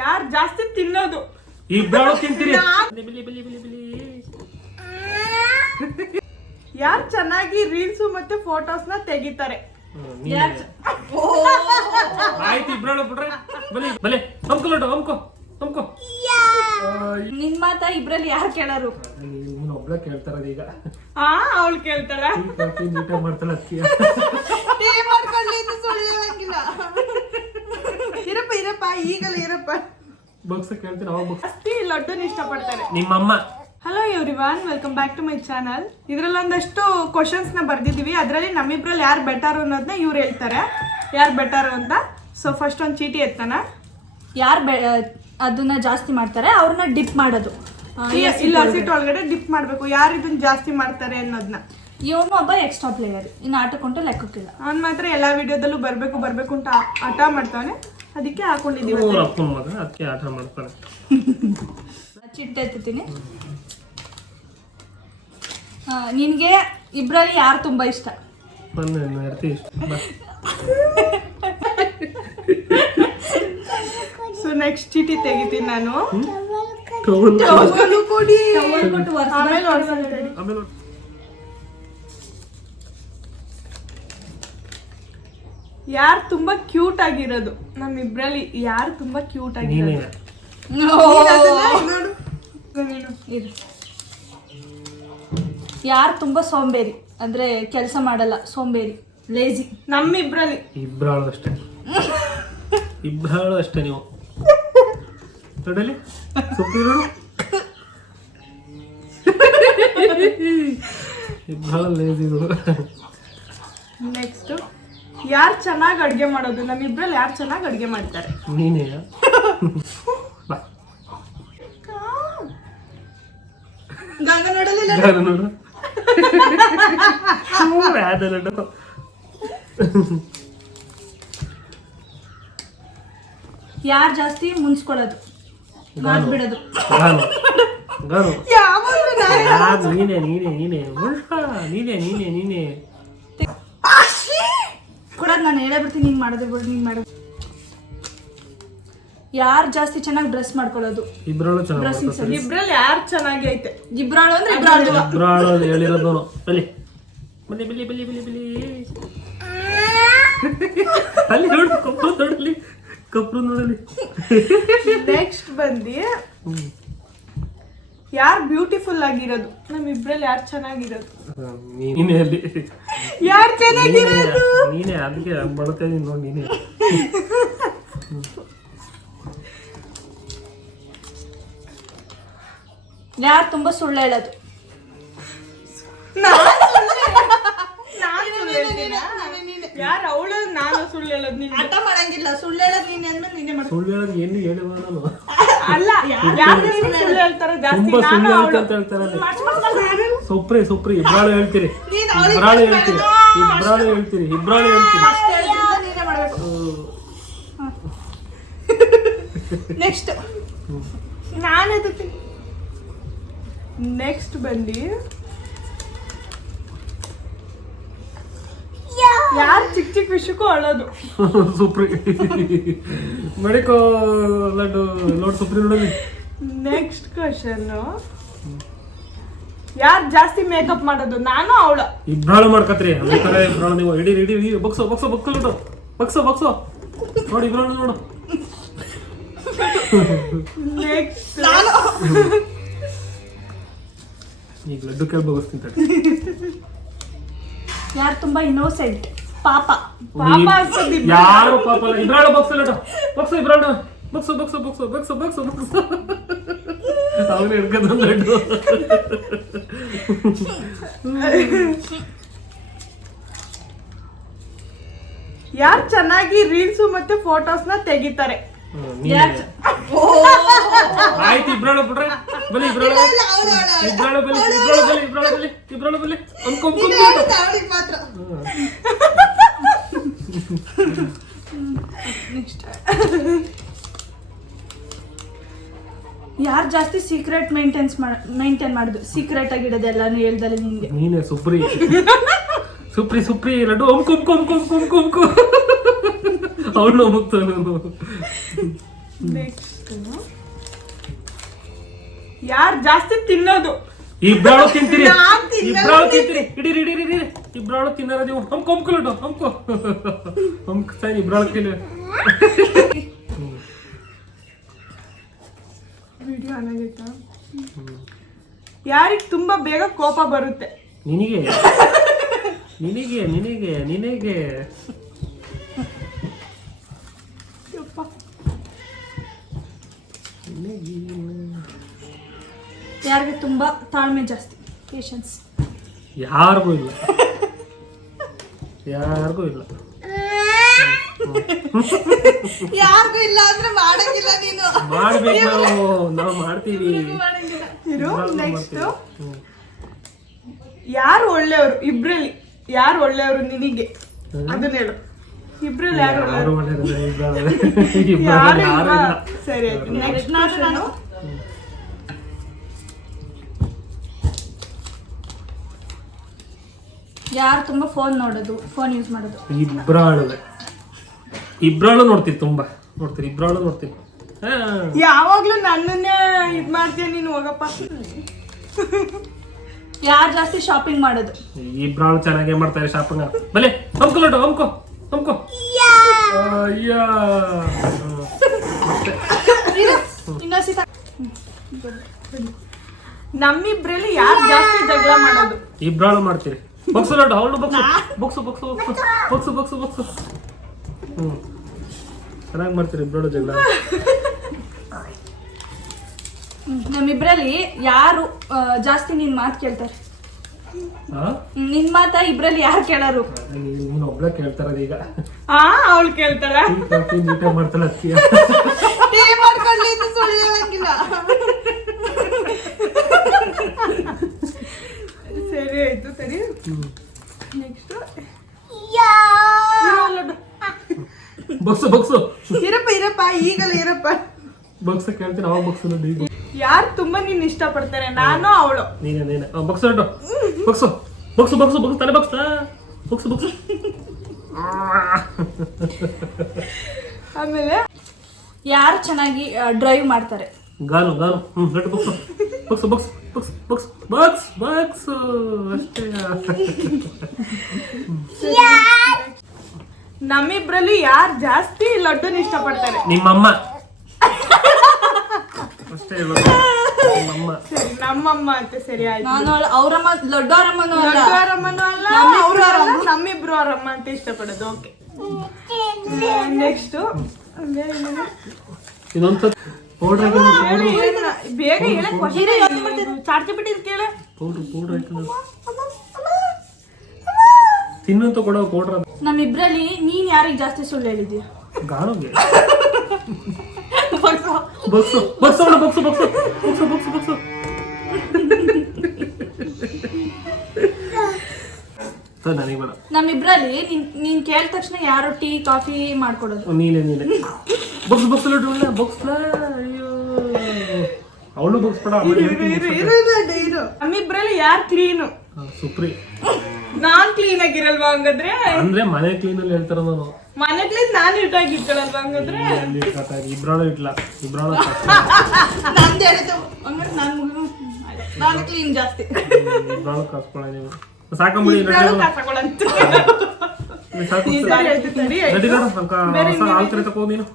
ಯಾರು ಜಾಸ್ತಿ ತಿನ್ನೋದು? ಇಬ್ರಾಳು ತಿಂತೀರಿ. ಯಾರು ಚೆನ್ನಾಗಿ ರೀಲ್ಸ್ ಮತ್ತೆ ಫೋಟೋಸ್ ನ ತೆಗಿತಾರೆ? ಆಯ್ತು ಇಬ್ರಾಳು ಬಿಡ್ರೆ ಬಲಿ ಬಲೆ ಹಮ್ಕೊ ಲಡ್ಡು ಹಮ್ಕೊ ಹಮ್ಕೊ. ನಿನ್ ಮಾತ ಇಬ್ರಲ್ಲಿ ಯಾರು ಕೇಳಾರು? ಒಬ್ಳ ಕೇಳ್ತಾರ ಈಗ. ಅವಳು ಕೇಳ್ತಾರ ಊಟ ಮಾಡ್ತಾಳ ಅಕ್ಕಿ. ಇರಪ್ಪ ಇರಪ್ಪ ಈಗಲೇ ಇರಪ್ಪ. ಬಗ್ಸ ಕೇಳ್ತೀನಿ ಅವಾಗ ಬಗ್ಸ. ಜಾಸ್ತಿ ಲಡ್ಡುನ ಇಷ್ಟಪಡ್ತಾರೆ ನಿಮ್ಮಮ್ಮ. Hello everyone, welcome back to my channel. ಇದ್ರಲ್ಲಿ ಒಂದಷ್ಟು ಕ್ವಶನ್ಸ್ ನ ಬರ್ದಿದೀವಿ. ಅದರಲ್ಲಿ ನಮ್ಮಿಬ್ರಲ್ಲಿ ಯಾರು ಬೆಟರ್ ಅನ್ನೋದನ್ನ ಇವ್ರು ಹೇಳ್ತಾರೆ, ಯಾರು ಬೆಟರ್ ಅಂತ. ಸೊ ಫಸ್ಟ್ ಒಂದು ಚೀಟಿ ಎತ್ತಾನ. ಯಾರು ಅದನ್ನ ಜಾಸ್ತಿ ಮಾಡ್ತಾರೆ ಅವ್ರನ್ನ ಡಿಪ್ ಮಾಡೋದು. ಇಲ್ಲ ಸೀಟ್ ಒಳಗಡೆ ಡಿಪ್ ಮಾಡ್ಬೇಕು, ಯಾರು ಇದನ್ನ ಜಾಸ್ತಿ ಮಾಡ್ತಾರೆ ಅನ್ನೋದನ್ನ. ಇವನು ಒಬ್ಬ ಎಕ್ಸ್ಟ್ರಾ ಪ್ಲೇಯರ್, ಇನ್ನು ಆಟಕ್ಕಂಟು ಲೆಕ್ಕಕ್ಕಿಲ್ಲ. ಅವ್ನು ಮಾತ್ರ ಎಲ್ಲಾ ವಿಡಿಯೋದಲ್ಲೂ ಬರ್ಬೇಕು ಅಂತ ಆಟ ಮಾಡ್ತಾನೆ, ಅದಕ್ಕೆ ಹಾಕೊಂಡಿದೀವಿ. ಅಪ್ಪನ ಮಗ ಅದಕ್ಕೆ ಆಟ ಮಾಡ್ತಾನೆ. ಚಿಟ್ಟೆ ಎತ್ತೀನಿ. ನಿನ್ಗೆ ಇಬ್ರಲ್ಲಿ ಯಾರು ತುಂಬಾ ಇಷ್ಟ? ಸೊ ನೆಕ್ಸ್ಟ್ ಚೀಟಿ ತೆಗಿತೀನಿ ನಾನು. ಯಾರು ತುಂಬಾ ಕ್ಯೂಟ್ ಆಗಿರೋದು? ನಮ್ಮಿಬ್ರಲ್ಲಿ ಯಾರು ತುಂಬಾ ಕ್ಯೂಟ್ ಆಗಿರೋದು? ಯಾರು ತುಂಬಾ ಸೋಂಬೇರಿ ಅಂದ್ರೆ ಕೆಲಸ ಮಾಡಲ್ಲ, ಸೋಂಬೇರಿ, ಲೇಜಿ? ನಮ್ಮಿಬ್ರಲ್ಲಿ ಇಬ್ರಾಳು ಅಷ್ಟೇ. ಇಬ್ರಾಳು ಅಷ್ಟೇ ನೀವು ನೋಡಲಿ. ಇಬ್ರಾಳು ಲೇಜಿ. ನೆಕ್ಸ್ಟ್ ಯಾರು ಚೆನ್ನಾಗಿ ಅಡ್ಗೆ ಮಾಡೋದು? ನಮ್ಮಿಬ್ರಲ್ಲಿ ಯಾರು ಚೆನ್ನಾಗಿ ಅಡ್ಗೆ ಮಾಡ್ತಾರೆ? ನೀನೇ. ಗಂಗ ನೋಡಲಿಲ್ಲ ನೋಡು. ಯಾರು ಜಾಸ್ತಿ ಮುನ್ಸ್ಕೊಳ್ಳೋದು, ಮಾಡ್ಬಿಡೋದು? ನೀನೆ ನೀನೆ ನೀನೆ ನೀನೆ ನೀನೆ ನೀನೆ ಕೊಡೋದು. ನಾನು ಹೇಳೇ ಬಿಡ್ತೀನಿ, ನೀನ್ ಮಾಡೋದು ಬಿಡು, ನೀನ್ ಮಾಡೋದು. ಯಾರು ಜಾಸ್ತಿ ಚೆನ್ನಾಗಿ ಡ್ರೆಸ್ ಮಾಡ್ಕೊಳ್ಳೋದು? ಇಬ್ರಾಳು ಡ್ರೆಸ್ಸಿಂಗ್ ಸೆನ್ಸ್. ಇಬ್ರಲ್ಲಿ ಯಾರು ಚೆನ್ನಾಗಿ ಐತೆ? ಇಬ್ರಾಳು ಅಂದ್ರೆ ಇಬ್ರಾಳು ಹೇಳಿರೋದು. ಬಲಿ ಬಲಿ ಬಲಿ ಬಲಿ ಬಲಿ ಬಲಿ ಅಲ್ಲಿ ನೋಡು, ಕಪ್ರು ನೋಡಲಿ, ಕಪ್ರು ನೋಡಲಿ. ನೆಕ್ಸ್ಟ್ ಬಂದು ಯಾರು ಬ್ಯೂಟಿಫುಲ್ ಆಗಿರೋದು? ನಮ್ಮಿಬ್ರಲ್ಲಿ ಯಾರು ಚೆನ್ನಾಗಿರೋದು? ನೀನೇ ಅಲ್ಲಿ. ಯಾರು ಚೆನ್ನಾಗಿರೋದು? ನೀನೇ. ಅದಕ್ಕೆ ಬರುತ್ತೆ ನೋಡಿ, ನೀನೇ. ಯಾರು ತುಂಬಾ ಸುಳ್ಳು ಹೇಳೋದು? ಯಾರು ಅವಳು? ನಾನು ಸುಳ್ಳು ಹೇಳೋದು? ನೀನು ಆಟ ಮಾಡಂಗಿಲ್ಲ. ಸುಳ್ಳು ಹೇಳೋದು ನೀನೆ ಅಂದ್ಮೇಲೆ ನೀನೇ ಮಾಡು. ಸುಳ್ಳು ಹೇಳೋದು ಏನು ಹೇಳುವ ನಾನು? ಅಲ್ಲ, ಯಾರು ಸುಳ್ಳು ಹೇಳ್ತಾರೆ ಜಾಸ್ತಿ? ತುಂಬಾ ಸುಳ್ಳು ಹೇಳ್ತಂತ ಹೇಳ್ತಾರೆ. ಸುಪ್ರಿ ಸುಪ್ರಿ ಇಬ್ರಾಳು ಹೇಳ್ತೀರಿ, ಇಬ್ರಾಳು ಹೇಳ್ತೀರಿ, ಇಬ್ರಾಳು ಹೇಳ್ತೀರಿ, ಇಬ್ರಾಳು ಹೇಳ್ತೀರಿ. ನೀನೇ ಮಾಡ್ಬೇಕು. ನೆಕ್ಸ್ಟ್ ನಾನು ನೆಕ್ಸ್ಟ್ ಬಂದು ಯಾರು ಚಿಕ್ಕ ಚಿಕ್ಕ ವಿಷಯಕ್ಕೂ ಅಳೋದು? ಸುಪ್ರಿ ಮಡಿಕೋ ಲಡ್ಡು ಲೋಡ್ ಸುಪ್ರಿ ನೋಡಲಿ. ನೆಕ್ಸ್ಟ್ ಕ್ವಶನ್ ಯಾರು ಜಾಸ್ತಿ ಮೇಕಪ್ ಮಾಡೋದು? ನಾನು ಅವಳ? ಇಬ್ರಾಳು ಮಾಡ್ಕತ್ರಿ. ಅದಕ್ಕೆ ಇಬ್ರಾಳು ನೀವು ಇಡೀ ಇಡೀ ಬಗ್ಸೋ ಬಗ್ಸೋ ಬಗ್ಸೋ ಲಡ್ಡು ಬಗ್ಸೋ ಬಗ್ಸೋ ನೋಡಿ ಇಬ್ರಾಳು ನೋಡು. ನೆಕ್ಸ್ಟ್ ಈಗ ಲಡ್ಡು ಕೇಳಿ ಬಗ್ಸ್ತೀನಿ. ಯಾರು ತುಂಬಾ ಇನ್ನೋಸೆಂಟ್, ಪಾಪ? ಪಾಪ ಅನ್ಸೋದು ಯಾರು ಪಾಪ ಅಲ್ಲ. ಇಬ್ರಾಳು ಬಗ್ಸೋ ಲಡ್ಡು ಬಗ್ಸೋ, ಇಬ್ರಾಳು ಬಗ್ಸೋ ಬಗ್ಸೋ ಬಗ್ಸೋ ಬಗ್ಸೋ ಬಗ್ಸೋ ಬಗ್ಸೋ. ಅವನು ಇರ್ಕದ ಲಡ್ಡು. ಯಾರು ಚೆನ್ನಾಗಿ ರೀಲ್ಸ್ ಮತ್ತೆ ಫೋಟೋಸ್ ನ ತೆಗಿತಾರೆ? ಆಯ್ತು ಇಬ್ರಾಳು ಬಿಡ್ರೆ ಬಲಿ ಇಬ್ರಾಳು ಇಬ್ರಾಳು ಬಲಿ ಇಬ್ರಾಳು ಬಲಿ ಇಬ್ರಾಳು ಬಲಿ ಇಬ್ರಾಳು ಬಲಿ ಯಾರು ಜಾಸ್ತಿ ಸೀಕ್ರೆಟ್ ಮೇಂಟೈನ್ ಮಾಡುದು? ಸೀಕ್ರೆಟ್ ಆಗಿಡೋದೆಲ್ಲಾನು ಹೇಳ್ದಲ್ಲ ನಿನ್ಗೆ. ನೀನೆ ಸುಪ್ರಿ ಸುಪ್ರಿ ಸುಪ್ರಿ ಲಡ್ಡು ಅಮ್ಕು ಅಮ್ಕು ಅಮ್ಕು ಅಮ್ಕು ಅಮ್ಕು ಅಮ್ಕು ಅವನು ಅಮ್ಕ್ತಾನು. ನೆಕ್ಸ್ಟ್ ಯಾರು ಜಾಸ್ತಿ ತಿನ್ನೋದು? ಇಬ್ರಾಳು ತಿಂತೀರಿ, ನಾನ್ ತಿನ್ನಲ್ಲ. ಇಬ್ರಾಳು ತಿಂತೀರಿ. ಇಡೀರಿ ಇಡೀರಿ ಇಡೀರಿ. ಇಬ್ರಾಳು ತಿನ್ನಾರ ನೀವು. ಹಮ್ಕೊ ಹಮ್ಕೊಲಟು ಹಮ್ಕೊ ಹಮ್ಕ ಸಾಯಿ ಇಬ್ರಾಳು ಕೇಳಿ. ವಿಡಿಯೋ ಆನಾಗೈತಾ? ಯಾರಿಗೆ ತುಂಬಾ ಬೇಗ ಕೋಪ ಬರುತ್ತೆ? ನಿನಗೆ ನಿನಗೆ ನಿನಗೆ ನಿನಗೆ ಯಪ್ಪ. ಯಾರಿಗೆ ತುಂಬಾ ತಾಳ್ಮೆ ಜಾಸ್ತಿ, ಪೇಷನ್ಸ್. ಯಾರಿಗೂ ಇಲ್ಲ, ಯಾರಿಗೂ ಇಲ್ಲ. ಯಾರಿಗೂ ಇಲ್ಲ ಅಂದ್ರೆ ಮಾಡಂಗಿಲ್ಲ ನೀನು. ಮಾಡ್ಬೇಕು, ನಾವು ಮಾಡ್ತೀವಿ. ಇರು. ನೆಕ್ಸ್ಟ್ ಯಾರು ಒಳ್ಳೆಯವರು ಇಬ್ರಲ್ಲಿ? ಯಾರು ಒಳ್ಳೆಯವರು ನಿನಗೆ? ಅದನ್ನ ಹೇಳು. ಇಬ್ರಲ್ಲಿ ಯಾರು ಯಾರು ಒಳ್ಳೆಯವರು? ಒಳ್ಳೆಯದಿಲ್ಲ, ಯಾರು ಯಾರು ಇಲ್ವಾ? ಇಲ್ಲ. ಸರಿ ಆಯ್ತು. ನೆಕ್ಸ್ಟ್ ನಾನು ಯಾರು ತುಂಬಾ ಫೋನ್ ನೋಡೋದು, ಫೋನ್ ಯೂಸ್ ಮಾಡೋದು? ಇಬ್ರಾಳು ನೋಡ್ತೀವಿ, ತುಂಬಾ ನೋಡ್ತೀರಿ. ಇಬ್ರಾಳು ನೋಡ್ತೀವಿ. ಯಾವಾಗ್ಲೂ ನನ್ನನ್ನೇ ಇದ್ ಮಾಡ್ತೀಯ ನೀನು, ಹೋಗಪ್ಪ. ಯಾರು ಜಾಸ್ತಿ ಶಾಪಿಂಗ್ ಮಾಡೋದು? ಇಬ್ರಾಳು ಚೆನ್ನಾಗೇ ಮಾಡ್ತಾರೆ ಶಾಪಿಂಗ್. ಬಲೆ ಹಮ್ಕೊಲಟು ಹಮ್ಕೊ ಹಮ್ಕೊ. ಅಯ್ಯ ಇನ್ನೊಂದ್ಸತ. ನಮ್ಮಿಬ್ರಲ್ಲಿ ಯಾರು ಜಾಸ್ತಿ ಜಗಳ ಮಾಡೋದು? ಇಬ್ರಾಳು ಮಾಡ್ತೀರಿ. ಬಕ್ಸು ಲಡ್ಡು ಅವಳು ಬಕ್ಸು ಬಕ್ಸು ಬಕ್ಸು ಬಕ್ಸು ಬಕ್ಸು ಬಕ್ಸು. ಚೆನ್ನಾಗಿ ಮಾಡ್ತೀರಿ ಇಬ್ರಾಳು ಜಗಳ. ನಮ್ಮಿಬ್ರಲ್ಲಿ ಯಾರು ಜಾಸ್ತಿ ನಿನ್ ಮಾತು ಕೇಳ್ತಾರೆ? ನಿನ್ ಮಾತ ಇಬ್ರಲ್ಲಿ ಯಾರು ಕೇಳಾರು? ನೀನು ಒಬ್ಳೆ ಕೇಳ್ತಾರ ಈಗ. ಅವಳು ಕೇಳ್ತಾಳ. ನೀಟ ಮಾಡ್ತಾಳೆ ಅತ್ತಿಯ. ಸುಳ್ಳು ಹೇಳಂಗಿಲ್ಲ. ಸರಿ ಆಯ್ತು. ಸರಿ. ನೆಕ್ಸ್ಟ್ ಬಕ್ಸು ಬಕ್ಸು ಇರಪ್ಪ ಇರಪ್ಪ, ಈಗಲ್ಲ ಇರಪ್ಪ. ಬಕ್ಸ ಕೇಳ್ತೀನಿ, ಅವಾಗ ಬಕ್ಸು ಲಡ್ಡು ಈಗ. ಯಾರು ತುಂಬಾ ನಿನ್ ಇಷ್ಟಪಡ್ತಾರೆ? ನಾನು ಅವಳು? ನೀನೆ ಬಕ್ಸು ಲಡ್ಡು ಬಕ್ಸು ಬಕ್ಸು ಬಕ್ಸು ಬಕ್ಸು ತಲೆ ಬಕ್ಸ ಬಕ್ಸು ಬಕ್ಸು. ಆಮೇಲೆ ಯಾರು ಚೆನ್ನಾಗಿ ಡ್ರೈವ್ ಮಾಡ್ತಾರೆ? ಗಾನು ಗಾನು. ಲಡ್ಡು ಬಕ್ಸು ಬಕ್ಸು ಬಕ್ಸು ಬಕ್ಸು ಬಕ್ಸು ಬಕ್ಸ್ ಬಕ್ಸು ಅಷ್ಟೇ. ನಮ್ಮಿಬ್ರಲ್ಲಿ ಯಾರು ಜಾಸ್ತಿ ಲಡ್ಡುನ ಇಷ್ಟಪಡ್ತಾರೆ? ನಿಮ್ಮಮ್ಮ ಅಷ್ಟೇ ಹೇಳೋದು. ನಿಮ್ಮಮ್ಮ. ಸರಿ, ನಮ್ಮಮ್ಮ ಅಂತ. ಸರಿ ಆಯ್ತು. ನಾನು ಅವ್ರಮ್ಮ, ದೊಡ್ಡವರಮ್ಮನೂ ಅಲ್ಲ, ದೊಡ್ಡವರಮ್ಮನೂ ಅಲ್ಲ, ಅವ್ರು ಅಲ್ಲ, ನಮ್ಮಿಬ್ರು ಅವರಮ್ಮ ಅಂತ ಇಷ್ಟಪಡೋದು. ಓಕೆ. ನೆಕ್ಸ್ಟ್ ಇದೊಂದು ಪೌಡ್ರ್ ಬೇಗ ಹೇಳಕ್ ಚಾರ್ಜಿ ಬಿಟ್ಟಿದ್ ಕೇಳ. ಪೌಡ್ರ್ ಹಾಕಿದ್ರು ತಿನ್ನಂತ ಕೊಡೋ ಪೌಡ್ರ್. ನಮ್ಮಿಬ್ರಲ್ಲಿ ನೀನ್ ಯಾರಿಗೆ ಜಾಸ್ತಿ ಸುಳ್ಳು ಹೇಳಿದ್ಯಾ? ಗಾನೋಗೆ ಬಕ್ಸು ಬಕ್ಸು ಬಕ್ಸು ಬಕ್ಸು ಬಕ್ಸು ಬಕ್ಸು ಬಕ್ಸು. ನನಗೆ ಬೇಡ. ನಮ್ಮಿಬ್ರಲ್ಲಿ ನೀನ್ ಕೇಳಿದ ತಕ್ಷಣ ಯಾರು ಟೀ ಕಾಫಿ ಮಾಡ್ಕೊಡೋದು? ನೀನೆ ಬಕ್ಸು ಬಕ್ಸು ಲಡ್ಡು ಬಕ್ಸ್ಲ. ಅಯ್ಯೋ ಅವಳು ಬಕ್ಸ್ ಬೇಡ. ನಮ್ಮಿಬ್ರಲ್ಲಿ ಯಾರು ಕ್ಲೀನು? ಸುಪ್ರಿ. ನಾನ್ ಕ್ಲೀನ್ ಆಗಿರಲ್ವಾ ಹಂಗಾದ್ರೆ? ಅಂದ್ರೆ ಮನೆ ಕ್ಲೀನ್ ಅಲ್ಲಿ ಹೇಳ್ತಾರ. ನಾನು ಮನೆ ಕ್ಲೀನ್ ನಾನು ಇಟ್ಟಾಗಿ ಇಟ್ಕೊಳಲ್ವಾ ಹಂಗಾದ್ರೆ? ಇಬ್ರಾಳು ಇಟ್ಲ. ಇಬ್ರಾಳು ನಂದು ಹೇಳಿದ್ದು ಹಂಗಾದ್ರೆ ನಾನು ಕ್ಲೀನ್ ಜಾಸ್ತಿ. ಇಬ್ರಾಳು ಕಾಸ್ಕೊಳ್ಳ ನೀವು. ಸಾಕಂಬಿಡಿ ಕಾಸಕೊಳಂತ. ಸಾಕು. ಹಾಲು ಕರೆ ತಗೋ ನೀನು.